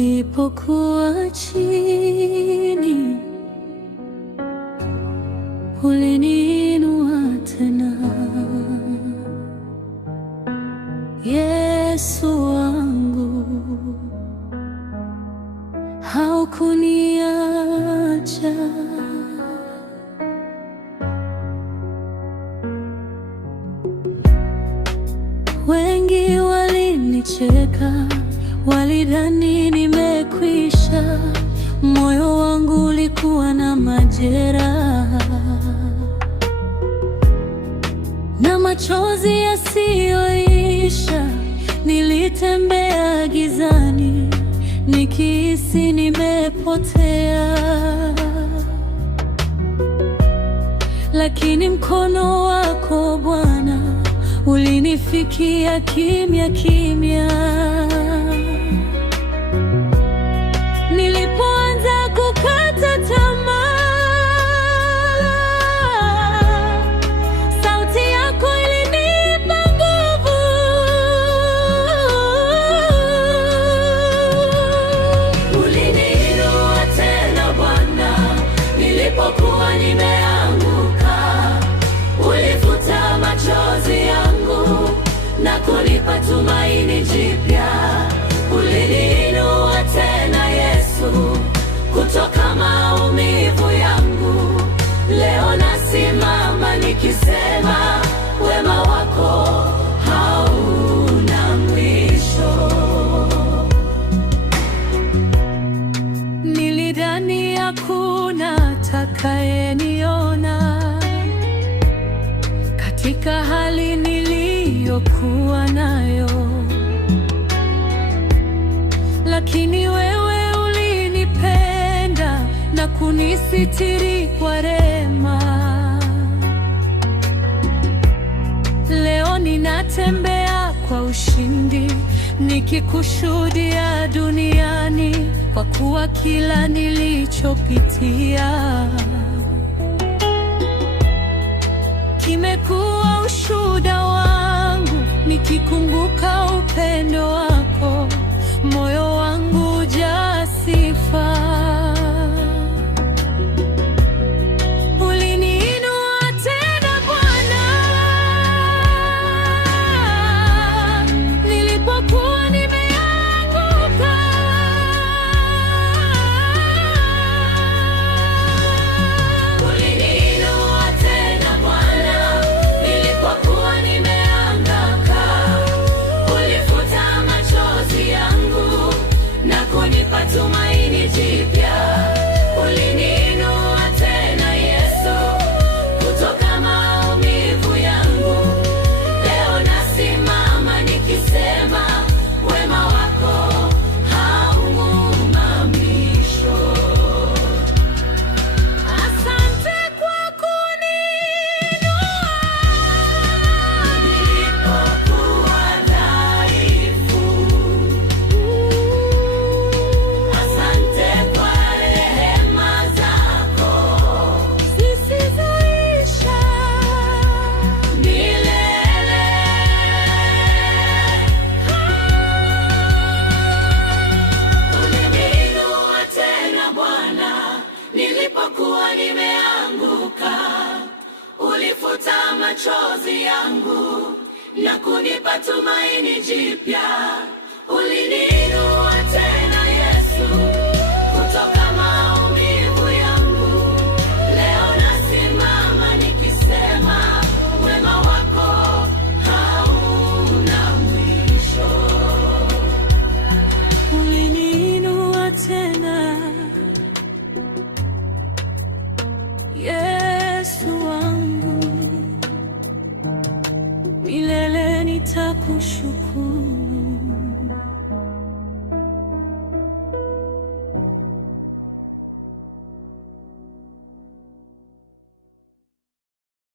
Nilipokuwa chini, uliniinua tena. Yesu wangu, haukuniacha. Wengi walinicheka, walidhani nimekwisha. Moyo wangu ulikuwa na majeraha na machozi yasiyoisha. Nilitembea gizani nikihisi nimepotea, lakini mkono wako Bwana ulinifikia kimya kimya. Nilipoanza kukata tamaa, sauti yako ilinipa nguvu. Uliniinua tena Bwana, nilipokuwa nimeanguka. Ulifuta machozi yangu na kunipa tumaini jipya. Uliniinua tena Yesu, kutoka maumivu yangu. Leo nasimama nikisema, wema wako hauna mwisho. Nilidhani hakuna atakayeniona katika hali niliyokuwa nayo, lakini wewe ulinipenda na kunisitiri kwa rehema. Leo ninatembea kwa ushindi, nikikushuhudia duniani, kwa kuwa kila nilichopitia kimekuwa ushuhuda wangu. Nikikumbuka upendo wako, moyo wangu hujaa sifa. Uliniinua tena Bwana, nilipokuwa nimeanguka. Uliniinua tena Bwana, nilipokuwa nimeanguka. Ulifuta machozi yangu na kunipa tumaini jipya. Uliniinua tena Yesu, kutoka maumivu yangu. Leo nasimama nikisema, wema wako hauna mwisho. Asante kwa kuniinua nilipokuwa dhaifu. Asante kwa rehema zako zisizoisha milele. Uliniinua tena Bwana, nilipokuwa nimeanguka. Ulifuta machozi yangu na kunipa tumaini jipya. Uliniinua tena Yesu, kutoka maumivu yangu. Leo nasimama nikisema, wema wako hauna mwisho. Uliniinua tena Yesu wangu, milele nitakushukuru.